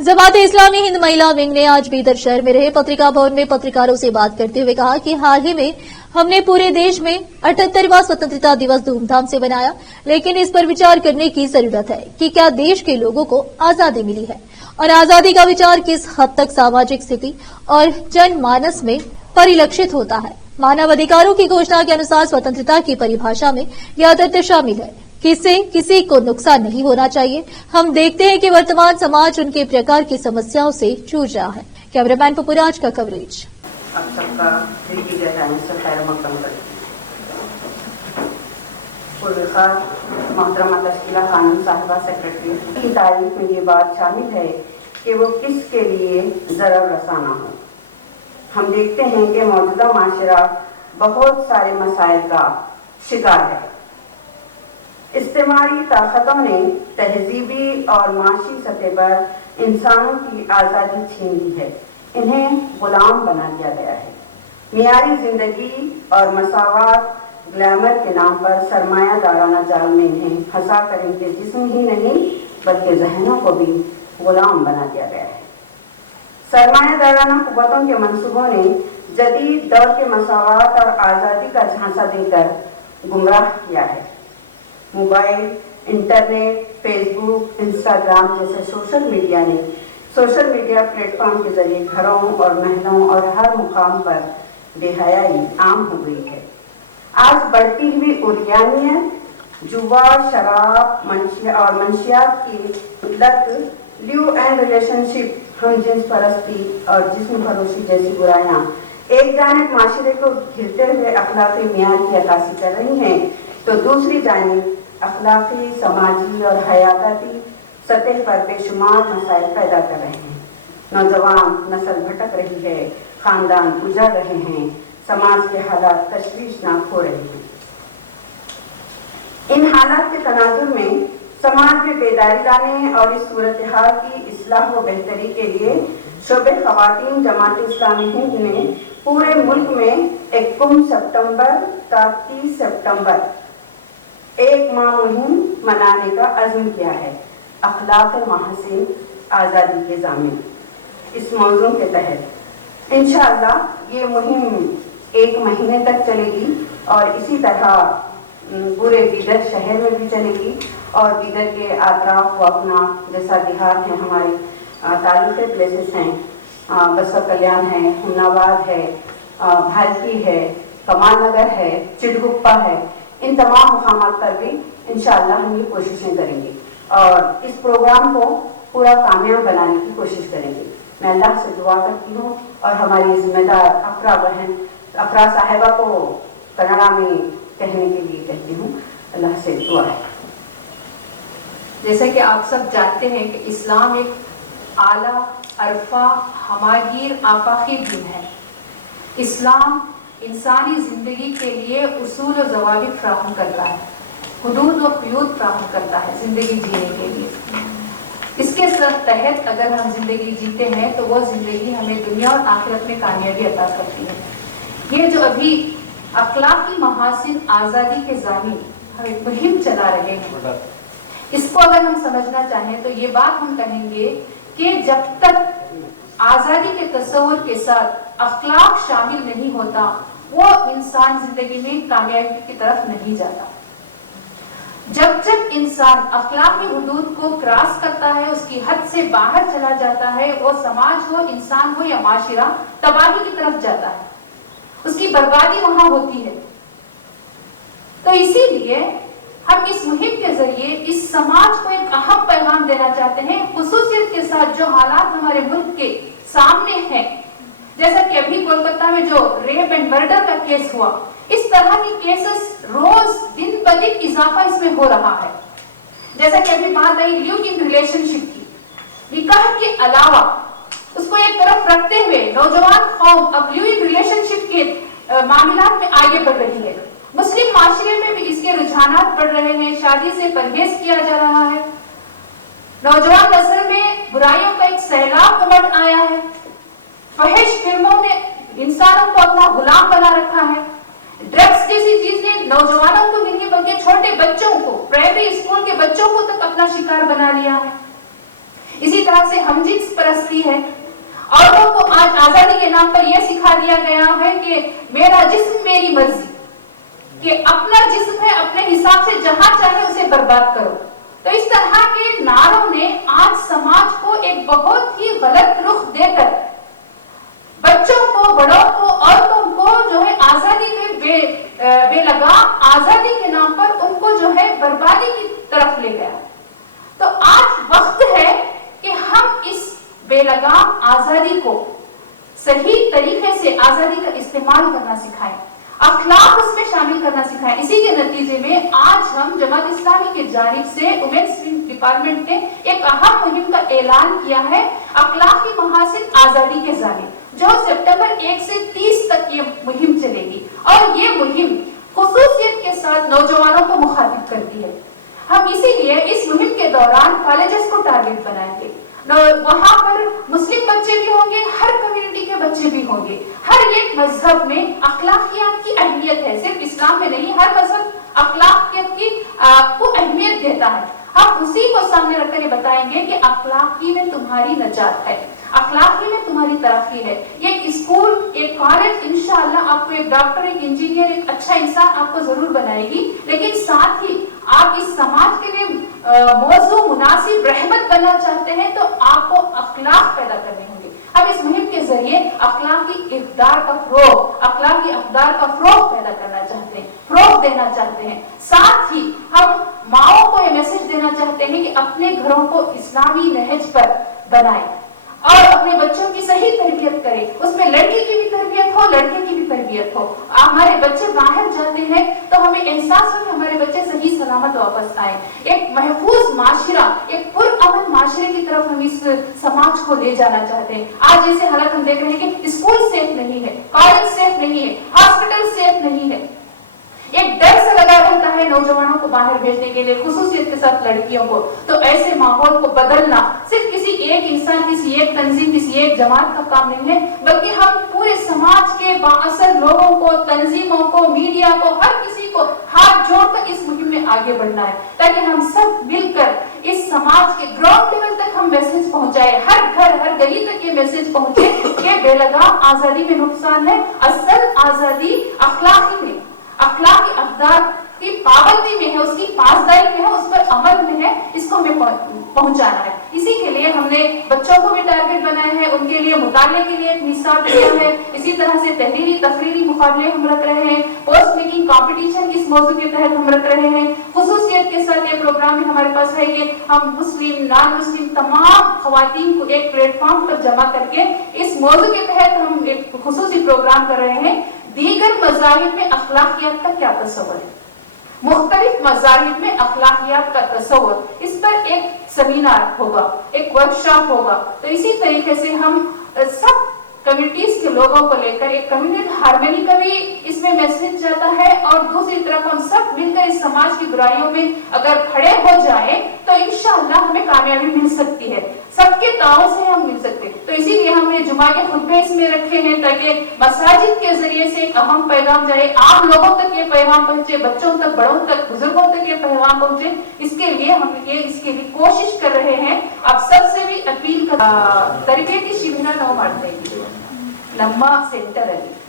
जमात इस्लामी हिंद महिला विंग ने आज बीदर शहर में रहे पत्रिका भवन में पत्रकारों से बात करते हुए कहा कि हाल ही में हमने पूरे देश में 78वां स्वतंत्रता दिवस धूमधाम से मनाया, लेकिन इस पर विचार करने की जरूरत है कि क्या देश के लोगों को आजादी मिली है और आजादी का विचार किस हद तक सामाजिक स्थिति और जनमानस में परिलक्षित होता है। मानव अधिकारों की घोषणा के अनुसार स्वतंत्रता की परिभाषा में यह तथ्य शामिल है किसी किसी को नुकसान नहीं होना चाहिए। हम देखते हैं कि वर्तमान समाज उनके प्रकार की समस्याओं से जूझ रहा है। कैमरामैन पपुराज का कवरेज। आप सबका दिल की गहराइयों से खैर मकदम करती हूँ। मोहतरमा तश्कीला खानम साहिबा सेक्रेटरी की तारीफ में ये बात शामिल है कि वो किसके लिए ज़रर रसाना हो। हम देखते हैं कि मौजूदा माशरा बहुत सारे मसाइल का शिकार है। इस्तेमारी ताकतों ने तहजीबी और माशी सतह पर इंसानों की आज़ादी छीन ली है, इन्हें गुलाम बना दिया गया है। मियारी जिंदगी और मसावात ग्लैमर के नाम पर सरमायादाराना जाल में इन्हें फंसा कर इनके जिस्म ही नहीं बल्कि जहनों को भी गुलाम बना दिया गया है। सरमायादाराना कुव्वतों के मंसूबों ने जदीद दौर के मसावात और आज़ादी का झांसा देकर गुमराह किया है। मोबाइल, इंटरनेट, फेसबुक, इंस्टाग्राम जैसे सोशल मीडिया प्लेटफॉर्म के जरिए घरों और महलों और हर मुकाम पर बेहयाई आम हो गई है। आज बढ़ती हुई उर्यानियत, जुआ, शराब और मंशियात की लत, ल्यू एंड रिलेशनशिप, हम जिन्स परस्ती और जिस्म फरोशी जैसी बुराइयां एक जानिब माशरे को घिरते हुए अखलाकी मियार की अक्कासी कर रही हैं, तो दूसरी जानिब अखलाकी, समाजी और हयाताती सतह पर बेशुमार मसाइल पैदा कर रहे हैं। नौजवान नस्ल भटक रही है, खानदान उजड़ रहे हैं, समाज के हालात तशवीशनाक हो रहे हैं। इन हालात के तनाजुर में समाज में बेदारी लाने और इस सूरत हाल की इस्लाह व बेहतरी के लिए शोबे ख़वातीन जमात इस्लामी हिंद ने पूरे मुल्क में 21 सितंबर ta 30 सितंबर एक माह मुहिम मनाने का अज़्म किया है। अखलाक महसिन आज़ादी के ज़ामिन इस मौजू के तहत इंशाअल्लाह ये मुहिम 1 महीने तक चलेगी और इसी तरह पूरे बीदर शहर में भी चलेगी और बीदर के आतराफ व अपना जैसा देहात है, हमारे तालुके प्लेसेस हैं, बसर कल्याण है, हुमनाबाद है, भालकी है, कमाल नगर है, चिटगुप्पा है, इन तमाम मुकामात पर भी इंशाअल्लाह हम ये कोशिशें करेंगे और इस प्रोग्राम को पूरा कामयाब बनाने की कोशिश करेंगे। मैं अल्लाह से दुआ करती हूँ और हमारी जिम्मेदार अफरा साहिबा को कन्नड़ा में कहने के लिए कहती हूँ, अल्लाह से दुआ है। जैसे कि आप सब जानते हैं कि इस्लाम एक आला, अरफा, हमागीर, आफाकी दीन है। इस्लाम इंसानी ज़िंदगी के लिए उसूल और ज़वाबित फ्राहम करता है, हुदूद व क़ुयूद फ्राहम करता है ज़िंदगी जीने के लिए। इसके तहत अगर हम ज़िंदगी जीते हैं तो वो ज़िंदगी हमें दुनिया और आखिरत में कामयाबी अता करती है। ये जो अभी अखलाकी महासिन आज़ादी के ज़ामिन हम एक मुहिम चला रहे हैं, इसको अगर हम समझना चाहें तो ये बात हम कहेंगे कि जब तक आज़ादी के तस्वुर के साथ अखलाक शामिल नहीं होता, वो इंसान जिंदगी में कामयाबी की तरफ नहीं जाता। जब जब इंसान अखलाकी हुदूद को क्रॉस करता है, उसकी हद से बाहर चला जाता है, वो समाज हो, इंसान हो या माशिरा तबाही की तरफ जाता है, उसकी बर्बादी वहां होती है। तो इसीलिए हम इस मुहिम के जरिए इस समाज को एक अहम पैगाम देना चाहते हैं, खुसूसियत के साथ जो हालात हमारे मुल्क के सामने हैं, जैसा कि अभी कोलकाता में जो रेप एंड मर्डर का केस हुआ, इस तरह के केसेस रोज दिन ब दिन इजाफा इसमें हो रहा है। जैसा कि अभी बात आई लिव इन रिलेशनशिप की, निकाह के अलावा उसको एक तरफ रखते हुए नौजवान कौम अब लिव इन रिलेशनशिप के मामलात में आगे बढ़ रही है। मुस्लिम माशरे में भी इसके रुझानात बढ़ रहे हैं, शादी से परहेज किया जा रहा है, नौजवान नस्ल में बुराइयों का एक सैलाब उमड़ आया है, फहिश फिल्मों ने इंसानों को अपना गुलाम बना रखा है, ड्रग्स जैसी चीज ने नौजवानों को नहीं बल्कि छोटे बच्चों को, प्राइमरी स्कूल के बच्चों को तक अपना शिकार बना लिया है। इसी तरह से हमजिन्स परस्ती है। औरतों को आज आजादी के नाम पर यह सिखा दिया गया है कि मेरा जिस्म मेरी मर्जी, कि अपना जिस्म है, अपने हिसाब से जहां चाहे उसे बर्बाद करो। तो इस तरह के नारों ने आज समाज को एक बहुत ही गलत रुख देकर बच्चों को, बड़ों को, औरतों को जो है आजादी में बेलगाम आजादी के नाम पर उनको जो है बर्बादी की तरफ ले गया। तो आज वक्त है कि हम इस बेलगाम आजादी को सही तरीके से आजादी का इस्तेमाल करना सिखाएं, अखलाक उसमें शामिल करना सिखाएं। इसी के नतीजे में आज हम जमात इस्लामी की जानिब से वुमेन्स विंग डिपार्टमेंट ने एक अहम मुहिम का ऐलान किया है, अखलाकी महासिन आजादी के जानिब, जो सितंबर 1 से 30 तक ये मुहिम चलेगी। और ये मुहिम खुसूसियत के साथ नौजवानों को मुखातिब करती है। हम इसीलिए इस मुहिम के दौरान कॉलेजेस को टारगेट बनाएंगे। वहां पर मुस्लिम बच्चे भी होंगे, हर कम्युनिटी के बच्चे भी होंगे। हर एक मजहब में अखलाकियात की अहमियत है, सिर्फ इस्लाम में नहीं, हर मजहब अखलाकियत की को अहमियत देता है। हम उसी को सामने रखकर बताएंगे कि अखलाकी में तुम्हारी नजात है, अखलाकी में तुम्हारी तरक्की है। ये स्कूल, एक कॉलेज इंशाअल्लाह आपको एक डॉक्टर, एक इंजीनियर, एक अच्छा इंसान आपको जरूर बनाएगी, लेकिन साथ ही आप इस समाज के लिए मौजू मुनासिब रहमत बनना चाहते हैं तो आपको अखलाक पैदा करने होंगे। हम इस मुहिम के जरिए अखलाकी इक़दार का फ़रोग़, अखलाकी अक़दार का फ़रोग़ पैदा करना चाहते हैं, फ़रोग़ देना चाहते हैं। साथ ही हम माओ को ये मैसेज देना चाहते हैं कि अपने घरों को इस्लामी नहज पर बनाएं और अपने बच्चों की सही तरबियत करें। उसमें लड़की की भी तरबियत हो, लड़के की भी तरबियत हो। हमारे बच्चे बाहर जाते हैं तो हमें एहसास हो कि हमारे बच्चे सही सलामत वापस आए। एक महफूज माशरा, एक पुरअमन माशरे की तरफ हम इस समाज को ले जाना चाहते हैं। आज जैसे हालात हम देख रहे हैं कि स्कूल सेफ नहीं है, कॉलेज सेफ नहीं है, हॉस्पिटल सेफ नहीं है। एक डर से लगा रहता है नौजवानों को बाहर भेजने के लिए, खुसूसियत के साथ लड़कियों को। तो ऐसे माहौल को बदलना सिर्फ किसी एक इंसान, किसी एक तंजीम, किसी एक जमात का काम नहीं है, बल्कि हम पूरे समाज के बाअसर लोगों को, तंजीमों को, मीडिया को, हर किसी को हाथ जोड़कर इस मुहिम में आगे बढ़ना है, ताकि हम सब मिलकर इस समाज के ग्राउंड लेवल तक हम मैसेज पहुंचाए, हर घर, हर गली तक ये मैसेज पहुंचे कि बेलगाम आजादी में नुकसान है, असल आजादी अखलाकी में, अखलाकी अक़दार की पाबंदी में है, उसकी पासदारी में है, उस पर अमल में है। इसको हमें पहुंचाना है। इसी के लिए हमने बच्चों को भी टारगेट बनाया है, उनके लिए मुताले के लिए एक निसाब दिया है। इसी तरह से तहरीरी तकरीरी मुकाबले हम रख रहे हैं, पोस्ट मेकिंग कंपटीशन इस मौजू के तहत हम रख रहे हैं। खुसूसियत के साथ ये प्रोग्राम में हमारे पास है कि हम मुस्लिम, नॉन मुस्लिम तमाम खवातीन को एक प्लेटफॉर्म पर जमा करके इस मौजू के तहत हम एक खुसूसी प्रोग्राम कर रहे हैं। दीगर मज़ाहिब में अखलाकियात का क्या तस्वर है, मुख्तलिफ मज़ाहिब में अखलाकियात का तस्वर, इस पर एक सेमिनार होगा, एक वर्कशॉप होगा। तो इसी तरीके से हम सब कम्युनिटीज के लोगों को लेकर एक कम्युनिटी हार्मनी का भी इसमें मैसेज जाता है, और दूसरी तरफ हम सब मिलकर इस समाज की बुराइयों में अगर खड़े हो जाए तो इंशाअल्लाह हमें कामयाबी मिल सकती है, सबके ताउन से हम मिल सकते हैं। तो इसीलिए हमने जुमा के खुतबे इसमें रखे हैं, ताकि मसाजिद के जरिए से एक अहम पैगाम जाए, आम लोगों तक ये पैगाम पहुंचे, बच्चों तक, बड़ों तक, बुजुर्गों तक ये पैगाम पहुंचे। इसके लिए हम ये इसके लिए कोशिश कर रहे हैं। अब सबसे भी अपील कर तरबियती शिबिर ನಾವು ಮಾಡ್ತಾ ಇದ್ದೀವಿ ನಮ್ಮ ಸೆಂಟರ್ ಅಲ್ಲಿ।